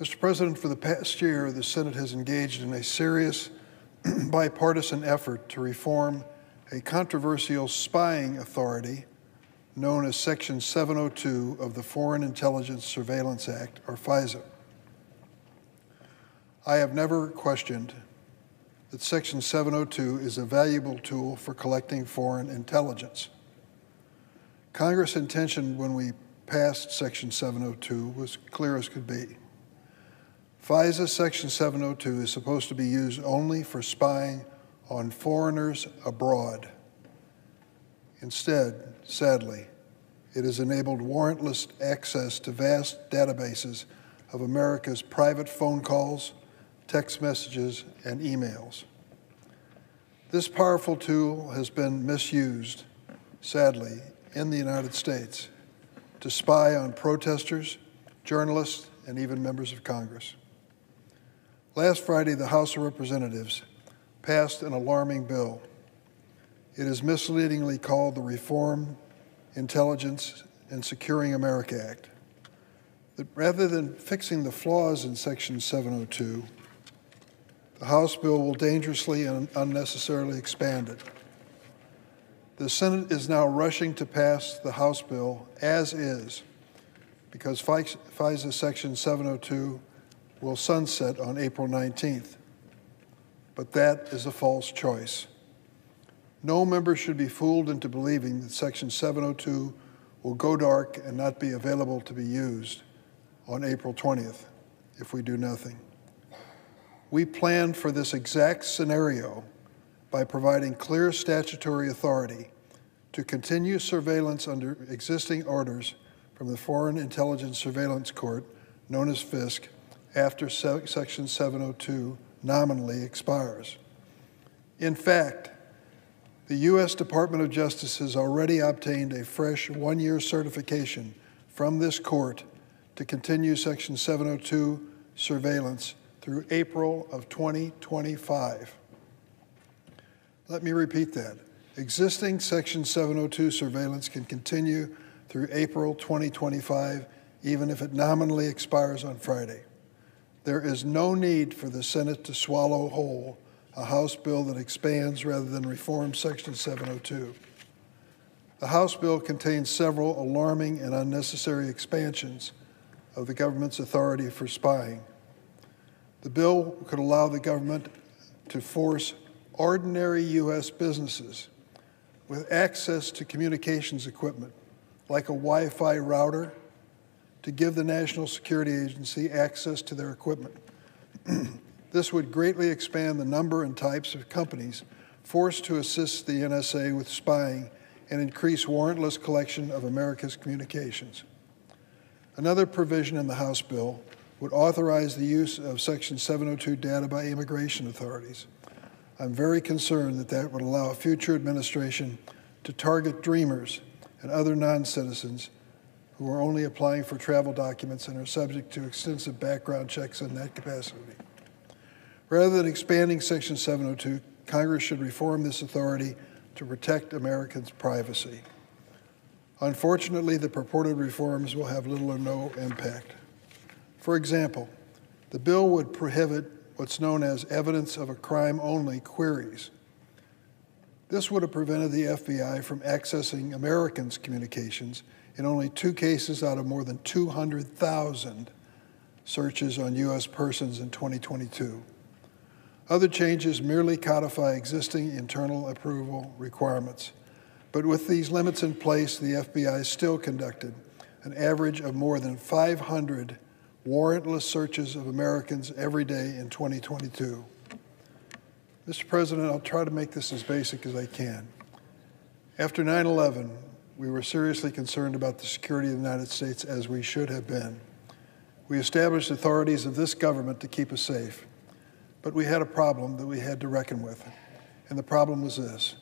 Mr. President, for the past year, the Senate has engaged in a serious bipartisan effort to reform a controversial spying authority known as Section 702 of the Foreign Intelligence Surveillance Act, or FISA. I have never questioned that Section 702 is a valuable tool for collecting foreign intelligence. Congress' intention when we passed Section 702 was clear as could be. FISA Section 702 is supposed to be used only for spying on foreigners abroad. Instead, sadly, it has enabled warrantless access to vast databases of America's private phone calls, text messages, and emails. This powerful tool has been misused, sadly, in the United States to spy on protesters, journalists, and even members of Congress. Last Friday, the House of Representatives passed an alarming bill. It is misleadingly called the Reform, Intelligence, and Securing America Act. That rather than fixing the flaws in Section 702, the House bill will dangerously and unnecessarily expand it. The Senate is now rushing to pass the House bill as is because FISA Section 702 will sunset on April 19th. But that is a false choice. No member should be fooled into believing that Section 702 will go dark and not be available to be used on April 20th if we do nothing. We planned for this exact scenario by providing clear statutory authority to continue surveillance under existing orders from the Foreign Intelligence Surveillance Court, known as FISC, after Section 702 nominally expires. In fact, the U.S. Department of Justice has already obtained a fresh one-year certification from this court to continue Section 702 surveillance through April of 2025. Let me repeat that. Existing Section 702 surveillance can continue through April 2025, even if it nominally expires on Friday. There is no need for the Senate to swallow whole a House bill that expands rather than reforms Section 702. The House bill contains several alarming and unnecessary expansions of the government's authority for spying. The bill could allow the government to force ordinary U.S. businesses with access to communications equipment, like a Wi-Fi router, to give the National Security Agency access to their equipment. This would greatly expand the number and types of companies forced to assist the NSA with spying and increase warrantless collection of America's communications. Another provision in the House bill would authorize the use of Section 702 data by immigration authorities. I'm very concerned that that would allow a future administration to target dreamers and other non-citizens who are only applying for travel documents and are subject to extensive background checks in that capacity. Rather than expanding Section 702, Congress should reform this authority to protect Americans' privacy. Unfortunately, the purported reforms will have little or no impact. For example, the bill would prohibit what's known as evidence of a crime-only queries. This would have prevented the FBI from accessing Americans' communications in only 2 cases out of more than 200,000 searches on U.S. persons in 2022. Other changes merely codify existing internal approval requirements. But with these limits in place, the FBI still conducted an average of more than 500 warrantless searches of Americans every day in 2022. Mr. President, I'll try to make this as basic as I can. After 9/11, we were seriously concerned about the security of the United States, as we should have been. We established authorities of this government to keep us safe. But we had a problem that we had to reckon with. And the problem was this.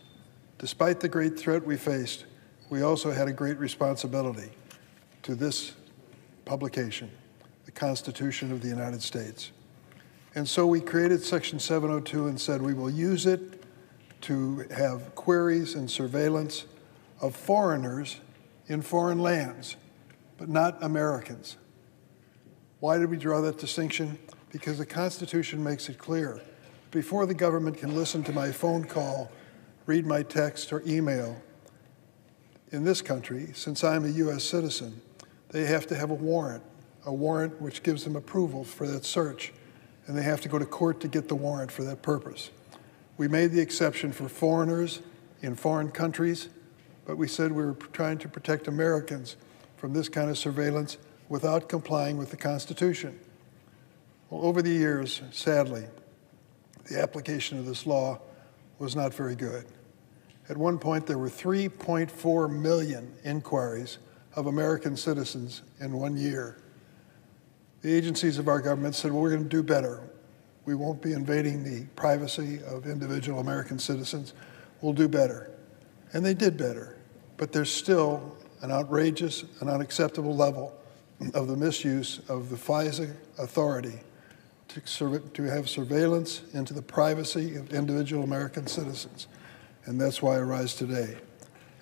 Despite the great threat we faced, we also had a great responsibility to this publication, the Constitution of the United States. And so we created Section 702 and said we will use it to have queries and surveillance of foreigners in foreign lands, but not Americans. Why did we draw that distinction? Because the Constitution makes it clear. Before the government can listen to my phone call, read my text or email, in this country, since I'm a U.S. citizen, they have to have a warrant which gives them approval for that search, and they have to go to court to get the warrant for that purpose. We made the exception for foreigners in foreign countries, but we said we were trying to protect Americans from this kind of surveillance without complying with the Constitution. Well, over the years, sadly, the application of this law was not very good. At one point, there were 3.4 million inquiries of American citizens in 1 year. The agencies of our government said, well, we're going to do better. We won't be invading the privacy of individual American citizens. We'll do better. And they did better. But there's still an outrageous and unacceptable level of the misuse of the FISA authority to have surveillance into the privacy of individual American citizens. And that's why I rise today.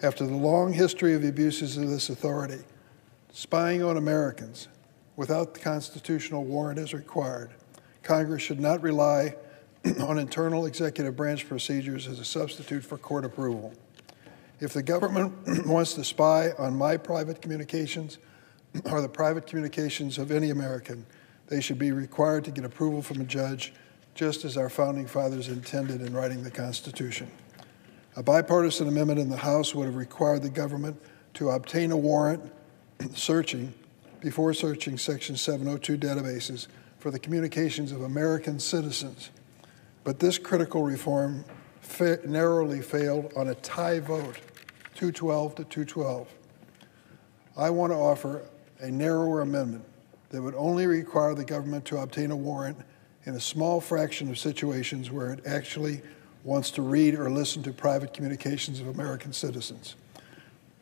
After the long history of the abuses of this authority, spying on Americans without the constitutional warrant as required, Congress should not rely on internal executive branch procedures as a substitute for court approval. If the government wants to spy on my private communications or the private communications of any American, they should be required to get approval from a judge, just as our founding fathers intended in writing the Constitution. A bipartisan amendment in the House would have required the government to obtain a warrant before searching Section 702 databases for the communications of American citizens. But this critical reform narrowly failed on a tie vote, 212 to 212. I want to offer a narrower amendment that would only require the government to obtain a warrant in a small fraction of situations where it actually wants to read or listen to private communications of American citizens.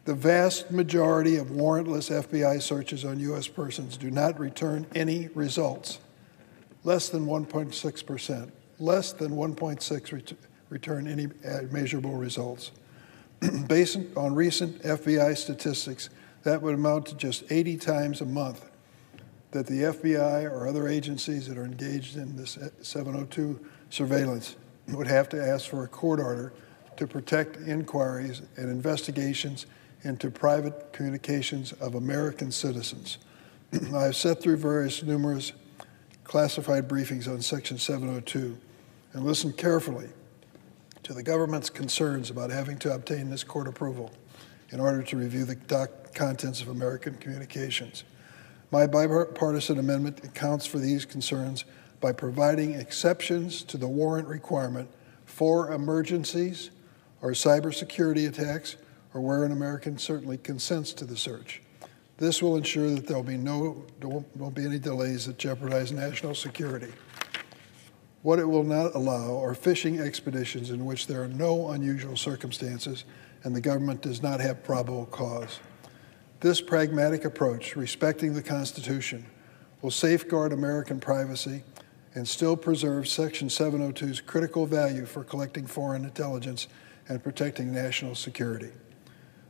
The vast majority of warrantless FBI searches on U.S. persons do not return any results. Less than 1.6%. Less than 1.6% return any measurable results. Based on recent FBI statistics, that would amount to just 80 times a month that the FBI or other agencies that are engaged in this 702 surveillance would have to ask for a court order to protect inquiries and investigations into private communications of American citizens. I have sat through numerous classified briefings on Section 702 and listened carefully to the government's concerns about having to obtain this court approval in order to review the contents of American communications. My bipartisan amendment accounts for these concerns by providing exceptions to the warrant requirement for emergencies or cybersecurity attacks or where an American certainly consents to the search. This will ensure that there won't be any delays that jeopardize national security. What it will not allow are fishing expeditions in which there are no unusual circumstances and the government does not have probable cause. This pragmatic approach, respecting the Constitution, will safeguard American privacy and still preserve Section 702's critical value for collecting foreign intelligence and protecting national security.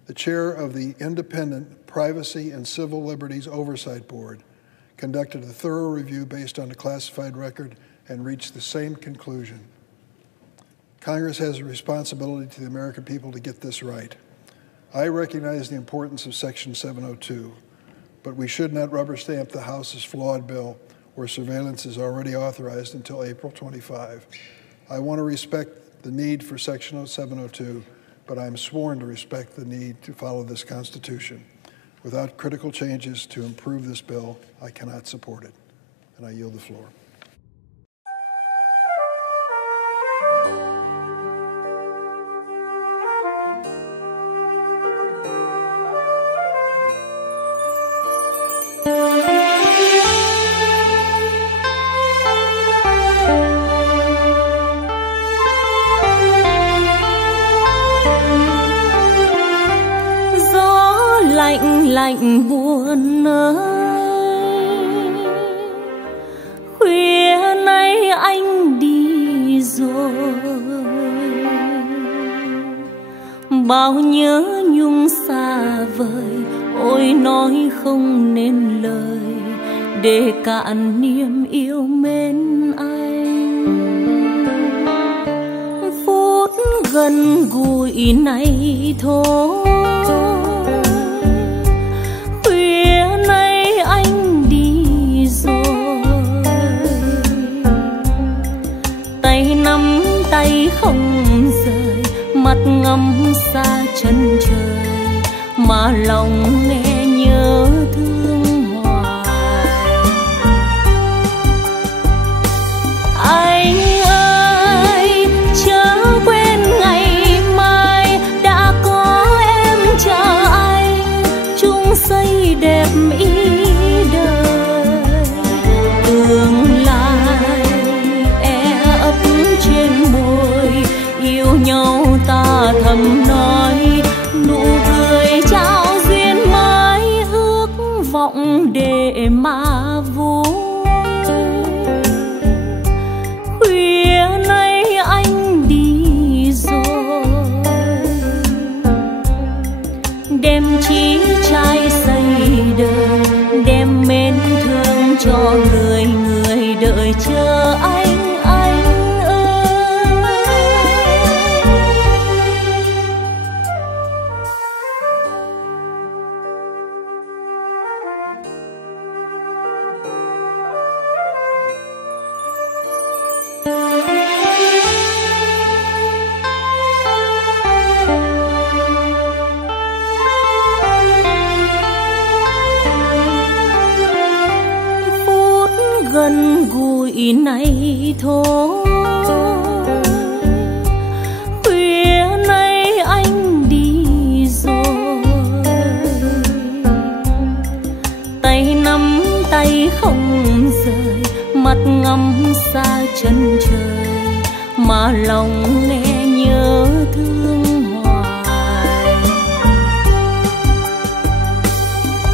The chair of the Independent Privacy and Civil Liberties Oversight Board conducted a thorough review based on a classified record and reached the same conclusion. Congress has a responsibility to the American people to get this right. I recognize the importance of Section 702, but we should not rubber stamp the House's flawed bill where surveillance is already authorized until April 25. I want to respect the need for Section 702, but I am sworn to respect the need to follow this Constitution. Without critical changes to improve this bill, I cannot support it. And I yield the floor. Lạnh buồn ơi, khuya nay anh đi rồi, bao nhớ nhung xa vời, ôi nói không nên lời, để cạn niềm yêu mến anh. Phút gần gũi này thôi, khuya nay anh đi rồi, tay nắm tay không rời, mắt ngắm xa chân trời mà lòng nghe nhớ thương hoài. Anh ơi chớ quên ngày mai đã có em chờ anh, chung xây đẹp ý đời. Tương lai e ấp trên môi, yêu nhau ta thầm nói, nụ cười trao duyên mới ước vọng để mà vui. Khuya nay anh đi rồi, đem chí trai xây đời, đem mến thương cho người người đợi chờ anh ơi. Gần gũi này thôi, khuya nay anh đi rồi, tay nắm tay không rời, mắt ngắm xa chân trời mà lòng nghe nhớ thương hoài.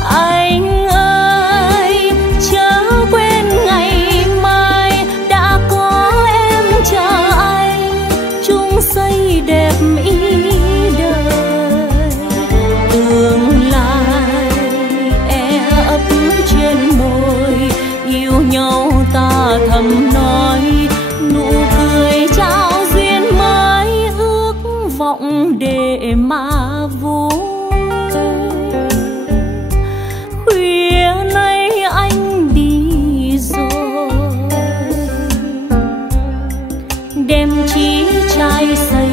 Anh ơi chớ quên ngày mai đã có em chờ anh, chung xây đẹp ý đời. Tương lai e ấp trên môi, yêu nhau ta thầm nói, nụ cười trao duyên mới ước vọng để mà vui. Khuya nay anh đi rồi, đem chí trai xây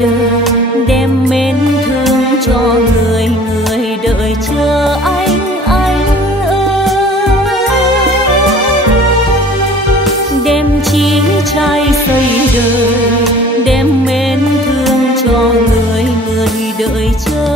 đời, đem mến thương cho người người đợi chờ anh ơi. Đem chí trai xây đời, đem mến thương cho người người đợi chờ